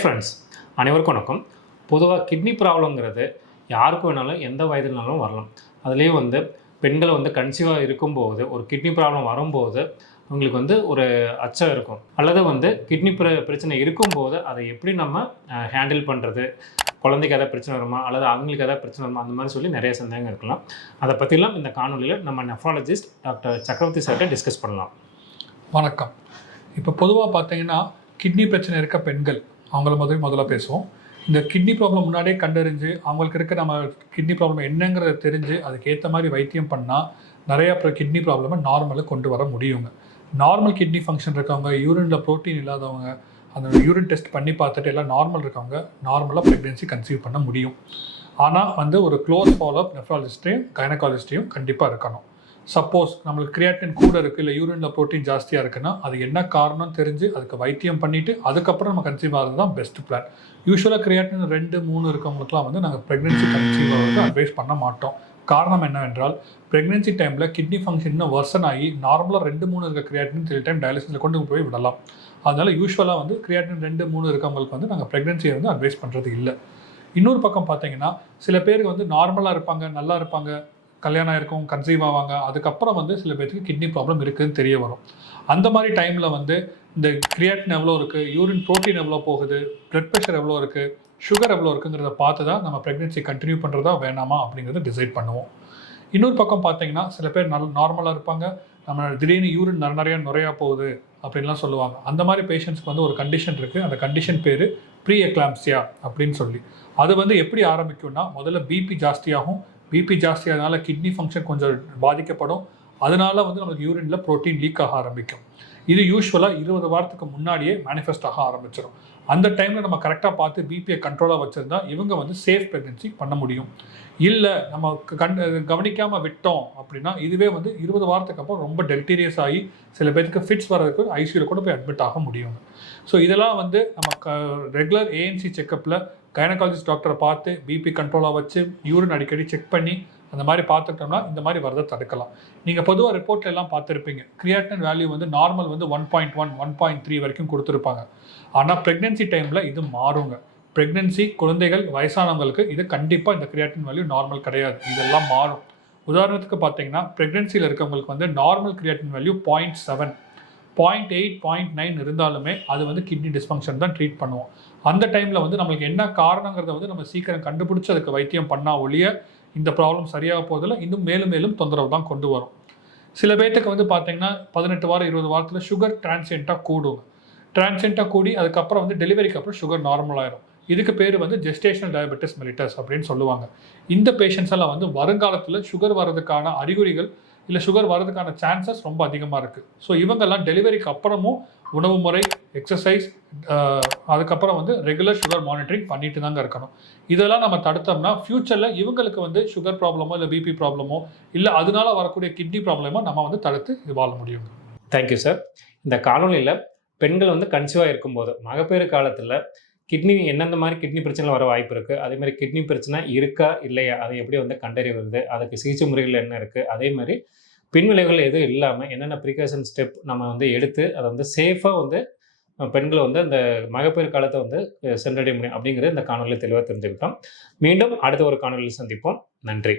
Friends, அனைவருக்கும் வணக்கம். பொதுவாக கிட்னி ப்ராப்ளங்கிறது யாருக்கு வேணாலும் எந்த வயதுனாலும் வரலாம். அதுலேயும் பெண்கள் கன்சீவாக இருக்கும்போது ஒரு கிட்னி ப்ராப்ளம் வரும்போது உங்களுக்கு ஒரு அச்சம் இருக்கும். அல்லது கிட்னி பிரச்சனை இருக்கும்போது அதை எப்படி நம்ம ஹேண்டில் பண்ணுறது, குழந்தைக்கு எதாவது பிரச்சனை வருமா அல்லது அவங்களுக்கு எதாவது பிரச்சனை வருமா, அந்த மாதிரி சொல்லி நிறைய சந்தேகங்கள் இருக்கலாம். அதை பற்றிலாம் இந்த காணொலியில் நம்ம நெஃப்ராலஜிஸ்ட் டாக்டர் சக்கரவர்த்தி சார்கிட்ட டிஸ்கஸ் பண்ணலாம். வணக்கம். இப்போ பொதுவாக பார்த்தீங்கன்னா கிட்னி பிரச்சனை இருக்க பெண்கள் அவங்கள முதல்ல பேசுவோம். இந்த கிட்னி ப்ராப்ளம் முன்னாடியே கண்டறிஞ்சு அவங்களுக்கு இருக்க நம்ம கிட்னி ப்ராப்ளம் என்னங்கிறத தெரிஞ்சு அதுக்கு ஏற்ற மாதிரி வைத்தியம் பண்ணால் நிறையா கிட்னி ப்ராப்ளமை நார்மலுக்கு கொண்டு வர முடியுங்க. நார்மல் கிட்னி ஃபங்க்ஷன் இருக்கவங்க, யூரினில் ப்ரோட்டீன் இல்லாதவங்க, அந்த யூரின் டெஸ்ட் பண்ணி பார்த்துட்டு எல்லாம் நார்மல் இருக்கவங்க நார்மலாக ப்ரெக்னென்சி கன்சீவ் பண்ண முடியும். ஆனால் ஒரு க்ளோஸ் ஃபாலோஅப் நெஃப்ராலஜிஸ்ட்டையும் கைனகாலஜிஸ்ட்டையும் கண்டிப்பாக இருக்கணும். சப்போஸ் நம்மளுக்கு கிரியாட்டின் கூட இருக்குது, இல்லை யூரினில் ப்ரோட்டீன் ஜாஸ்தியாக இருக்குன்னா அது என்ன காரணம் தெரிஞ்சு அதுக்கு வைத்தியம் பண்ணிவிட்டு அதுக்கப்புறம் நம்ம கன்சீவ் ஆகிறது தான் பெஸ்ட் பிளான். யூஸ்வலாக கிரியாட்டின் 2-3 இருக்கவங்களுக்குலாம் நாங்கள் ப்ரெக்னென்சி கன்சீவ் ஆகிறது அட்வைஸ் பண்ண மாட்டோம். காரணம் என்னவென்றால் ப்ரெக்னென்சி டைமில் கிட்னி ஃபங்க்ஷன் இன்னும் வர்சன் ஆகி நார்மலாக 2-3 இருக்க கிரியாட்டின் சில டைம் டயாலிசிஸில் கொண்டு போய் விடலாம். அதனால் யூஸ்வலாக கிரியாட்டின் 2-3 இருக்கவங்களுக்கு நாங்கள் ப்ரெக்னென்சியை அட்வைஸ் பண்ணுறது இல்லை. இன்னொரு பக்கம் பார்த்தீங்கன்னா சில பேருக்கு நார்மலாக இருப்பாங்க, நல்லா இருப்பாங்க, கல்யாணம் ஆயிருக்கும், கன்சீவ் ஆவாங்க, அதுக்கப்புறம் சில பேருக்கு கிட்னி ப்ராப்ளம் இருக்குதுன்னு தெரிய வரும். அந்த மாதிரி டைமில் இந்த கிரியாட்டின் எவ்வளோ இருக்குது, யூரின் ப்ரோட்டீன் எவ்வளோ போகுது, பிளட் ப்ரெஷர் எவ்வளோ இருக்குது, சுகர் எவ்வளோ இருக்குங்கிறத பார்த்து தான் நம்ம ப்ரெக்னென்சி கண்டினியூ பண்ணுறதா வேணாமா அப்படிங்கிறத டிசைட் பண்ணுவோம். இன்னொரு பக்கம் பார்த்தீங்கன்னா சில பேர் நார்மலாக இருப்பாங்க, நம்ம திடீர்னு யூரின் நிறையா போகுது அப்படின்லாம் சொல்லுவாங்க. அந்த மாதிரி பேஷண்ட்ஸ்க்கு ஒரு கண்டிஷன் இருக்குது. அந்த கண்டிஷன் பேர் ப்ரீ எக்லாம்சியா அப்படின்னு சொல்லி. அது எப்படி ஆரம்பிக்கும்னா முதல்ல பிபி ஜாஸ்தியாகும். பிபி ஜாஸ்தியானால கிட்னி ஃபங்க்ஷன் கொஞ்சம் பாதிக்கப்படும். அதனால நமக்கு யூரினில் ப்ரோட்டீன் லீக் ஆக ஆரம்பிக்கும். இது யூஸ்வலாக 20 வாரத்துக்கு முன்னாடியே மேனிஃபெஸ்ட் ஆக ஆரம்பிச்சிடும். அந்த டைமில் நம்ம கரெக்டாக பார்த்து பிபியை கண்ட்ரோலாக வச்சுருந்தா இவங்க சேஃப் ப்ரெக்னென்சி பண்ண முடியும். இல்லை நம்ம கவனிக்காமல் விட்டோம் அப்படின்னா இதுவே 20 வாரத்துக்கு அப்புறம் ரொம்ப டெரிட்டீரியஸ் ஆகி சில பேருக்கு ஃபிட்ஸ் வர்றதுக்கு ஐசியூவில் கூட போய் அட்மிட் ஆக முடியும். ஸோ இதெல்லாம் நம்ம ரெகுலர் ஏஎன்சி செக்கப்பில் கைனகாலஜிஸ்ட் டாக்டரை பார்த்து பிபி கண்ட்ரோலாக வச்சு யூரின் அடிக்கடி செக் பண்ணி அந்த மாதிரி பார்த்துக்கிட்டோம்னா இந்த மாதிரி வரதை தடுக்கலாம். நீங்கள் பொதுவாக ரிப்போர்ட்ல எல்லாம் பார்த்துருப்பீங்க, கிரியாட்டின் வேல்யூ நார்மல் 1.1 1.3 வரைக்கும் கொடுத்துருப்பாங்க. ஆனால் ப்ரெக்னென்சி டைமில் இது மாறுங்க. ப்ரெக்னென்சி, குழந்தைகள், வயசானவங்களுக்கு இது கண்டிப்பாக இந்த கிரியாட்டின் வேல்யூ நார்மல் கிடையாது, இதெல்லாம் மாறும். உதாரணத்துக்கு பார்த்தீங்கன்னா ப்ரெக்னென்சியில் இருக்கவங்களுக்கு நார்மல் கிரியாட்டின் வேல்யூ 0.7, 0.8, 0.9 இருந்தாலுமே அது கிட்னி டிஸ்ஃபங்க்ஷன் தான் ட்ரீட் பண்ணுவோம். அந்த டைமில் நம்மளுக்கு என்ன காரணங்கிறத நம்ம சீக்கிரம் கண்டுபிடிச்சி அதுக்கு வைத்தியம் பண்ணால் ஒழிய இந்த ப்ராப்ளம் சரியாக போதில் இன்னும் மேலும் தொந்தரவு தான் கொண்டு வரும். சில பேர்த்துக்கு பார்த்தீங்கன்னா 18 வாரம் 20 வாரத்தில் சுகர் டிரான்சியண்ட்டாக கூடும். டிரான்சியண்ட்டாக கூடி அதுக்கப்புறம் டெலிவரிக்கு அப்புறம் சுகர் நார்மல் ஆயிரும். இதுக்கு பேர் ஜெஸ்டேஷனல் டயபெட்டிஸ் மெலிட்டஸ் அப்படின்னு சொல்லுவாங்க. இந்த பேஷண்ட்ஸ் எல்லாம் வருங்காலத்தில் சுகர் வர்றதுக்கான அறிகுறிகள் இல்லை சுகர் வர்றதுக்கான சான்சஸ் ரொம்ப அதிகமாக இருக்குது. ஸோ இவங்கெல்லாம் டெலிவரிக்கு அப்புறமும் உணவு முறை, எக்ஸசைஸ், அதுக்கப்புறம் ரெகுலர் சுகர் மானிட்டரிங் பண்ணிட்டு தாங்க இருக்கணும். இதெல்லாம் நம்ம தடுத்தோம்னா ஃப்யூச்சரில் இவங்களுக்கு சுகர் ப்ராப்ளமோ இல்லை பிபி ப்ராப்ளமோ இல்லை அதனால வரக்கூடிய கிட்னி ப்ராப்ளமோ நம்ம தடுத்து இது வாழ முடியும். Thank you sir. இந்த காணொலியில் பெண்கள் கன்சீவாக இருக்கும்போது மகப்பேறு காலத்தில் கிட்னி எந்தெந்த மாதிரி கிட்னி பிரச்சனை வர வாய்ப்பு இருக்குது, அதே மாதிரி கிட்னி பிரச்சனை இருக்கா இல்லையா, அதை எப்படி கண்டறிவது, அதுக்கு சிகிச்சை முறைகள் என்ன இருக்குது, அதே மாதிரி பின்விளைவுகள் எதுவும் இல்லாமல் என்னென்ன ப்ரிகாஷன் ஸ்டெப் நம்ம எடுத்து அதை சேஃபாக பெண்களை அந்த மகப்பேறு காலத்தை சென்றடைய முடியும் அப்படிங்கிறது இந்த காணொலியில் தெளிவாக தெரிஞ்சுக்கிட்டோம். மீண்டும் அடுத்த ஒரு காணொலியில் சந்திப்போம். நன்றி.